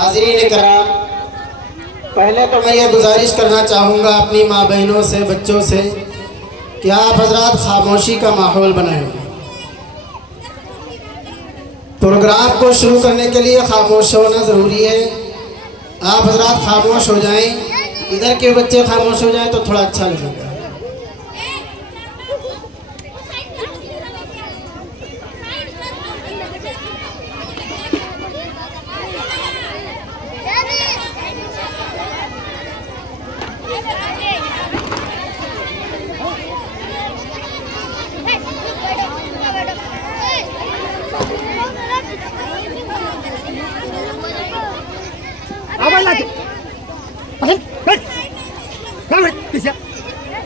حاضرین کرام، پہلے تو میں یہ گزارش کرنا چاہوں گا اپنی ماں بہنوں سے، بچوں سے کہ آپ حضرات خاموشی کا ماحول بنائیں۔ پروگرام کو شروع کرنے کے لیے خاموش ہونا ضروری ہے۔ آپ حضرات خاموش ہو جائیں، ادھر کے بچے خاموش ہو جائیں تو تھوڑا اچھا لگے گا۔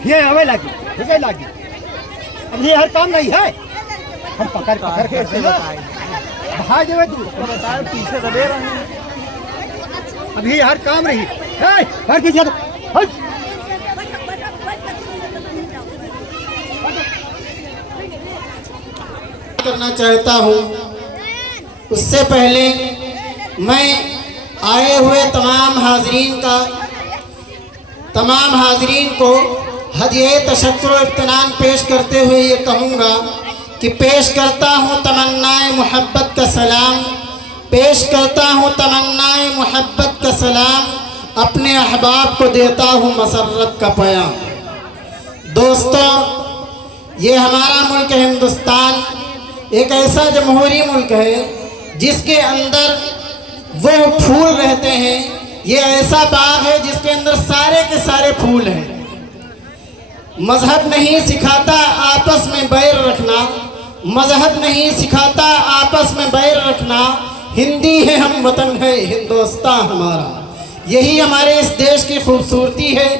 یہ ہمیں لگی مجھے لگی، اب یہ ہر کام نہیں ہے، ہم پکڑ کے بھائی جو بتایا پیچھے دبے رہے ہیں، اب یہ ہر کام رہی ہر پیچھے کرنا چاہتا ہوں۔ اس سے پہلے میں آئے ہوئے تمام حاضرین کو ہدیہ تشکر و اطمینان پیش کرتے ہوئے یہ کہوں گا کہ پیش کرتا ہوں تمنائے محبت کا سلام، پیش کرتا ہوں تمنائے محبت کا سلام، اپنے احباب کو دیتا ہوں مسرت کا پیام۔ دوستو، یہ ہمارا ملک ہندوستان ایک ایسا جمہوری ملک ہے جس کے اندر وہ پھول رہتے ہیں، یہ ایسا باغ ہے جس کے اندر سارے کے سارے پھول ہیں۔ مذہب نہیں سکھاتا آپس میں بیر رکھنا، مذہب نہیں سکھاتا آپس میں بیر رکھنا، ہندی ہے ہم وطن ہے ہندوستان ہمارا، یہی ہمارے اس دیش کی خوبصورتی ہے،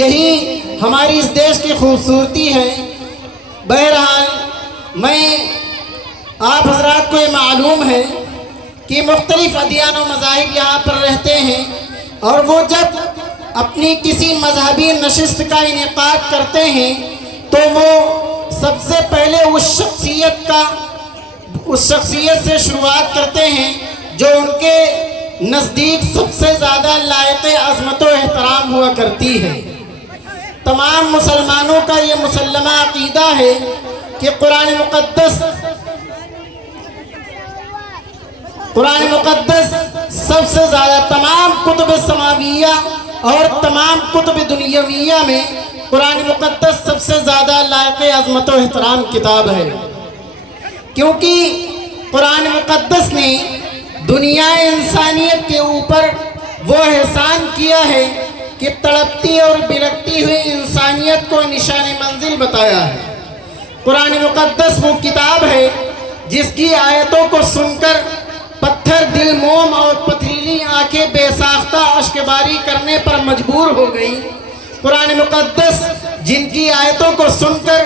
یہی ہماری اس دیش کی خوبصورتی ہے۔ بہرحال میں آپ حضرات کو یہ معلوم ہے کہ مختلف ادیان و مذاہب یہاں پر رہتے ہیں، اور وہ جب اپنی کسی مذہبی نشست کا انعقاد کرتے ہیں تو وہ سب سے پہلے اس شخصیت سے شروعات کرتے ہیں جو ان کے نزدیک سب سے زیادہ لائق عظمت و احترام ہوا کرتی ہے۔ تمام مسلمانوں کا یہ مسلمہ عقیدہ ہے کہ قرآن مقدس سب سے زیادہ تمام کتب سماویہ اور تمام کتب دنیاویہ میں قرآن مقدس سب سے زیادہ لائق عظمت و احترام کتاب ہے، کیونکہ قرآن مقدس نے دنیا انسانیت کے اوپر وہ احسان کیا ہے کہ تڑپتی اور بلکتی ہوئی انسانیت کو نشان منزل بتایا ہے۔ قرآن مقدس وہ کتاب ہے جس کی آیتوں کو سن کر پتھر دل موم اور پتھریلی آنکھیں بے ساختہ اشک باری کرنے پر مجبور ہو گئی۔ قرآن مقدس جن کی آیتوں کو سن کر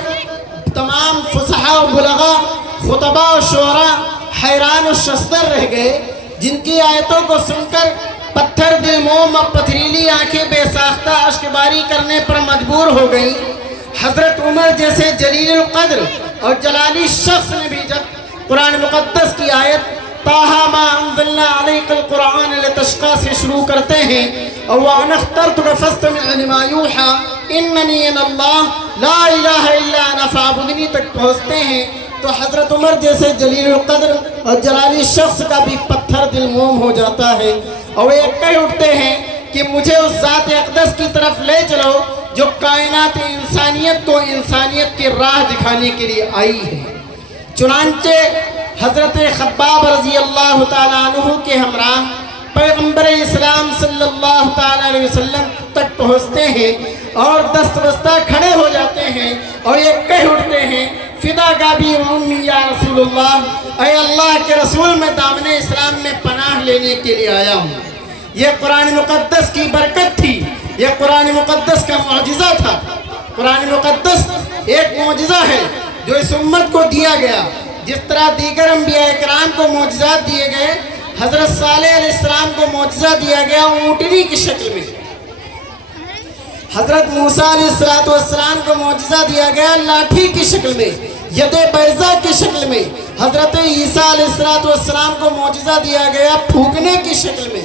تمام فصحاء و بلغاء، خطباء و شعراء حیران و شزدر رہ گئے، جن کی آیتوں کو سن کر پتھر دل موم اور پتھریلی آنکھیں بے ساختہ اشک باری کرنے پر مجبور ہو گئی۔ حضرت عمر جیسے جلیل القدر اور جلالی شخص نے بھی جب قرآن مقدس کی آیت طٰہٰ مَا أَنزَلْنَا عَلَيْكَ الْقُرْآنَ لِتَشْقَىٰ سے شروع کرتے ہیں اور وَأَنَا اخْتَرْتُكَ فَاسْتَمِعْ لِمَا يُوحَىٰ إِنَّنِي أَنَا اللَّهُ لَا إِلَٰهَ إِلَّا أَنَا فَاعْبُدْنِی تک پہنچتے ہیں تو حضرت عمر جیسے جلیل القدر اور جلالی شخص کا بھی پتھر دل موم ہو جاتا ہے، اور وہ ایک کہہ اٹھتے ہیں کہ مجھے اس ذات اقدس کی طرف لے چلو جو کائنات انسانیت کو انسانیت کی راہ دکھانے کے لیے آئی ہے۔ چنانچہ حضرت خباب رضی اللہ تعالیٰ عنہ کے ہمراہ پیغمبر اسلام صلی اللہ تعالیٰ علیہ وسلم تک پہنچتے ہیں اور دست بستہ کھڑے ہو جاتے ہیں اور یہ کہہ اٹھتے ہیں فدا گابی امی یا رسول اللہ، اے اللہ کے رسول میں دامن اسلام میں پناہ لینے کے لیے آیا ہوں۔ یہ قرآن مقدس کی برکت تھی، یہ قرآن مقدس کا معجزہ تھا۔ قرآن مقدس ایک معجزہ ہے جو اس امت کو دیا گیا، جس طرح دیگر انبیاء اکرام کو معجزات دیے گئے، حضرت صالح علیہ السلام کو معجزہ دیا گیا اونٹنی کی شکل میں، حضرت موسیٰ علیہ السلام کو معجزہ دیا گیا لاٹھی کی شکل میں، ید بیضا کی شکل میں، حضرت عیسیٰ علیہ السلام کو معجزہ دیا گیا پھونکنے کی شکل میں،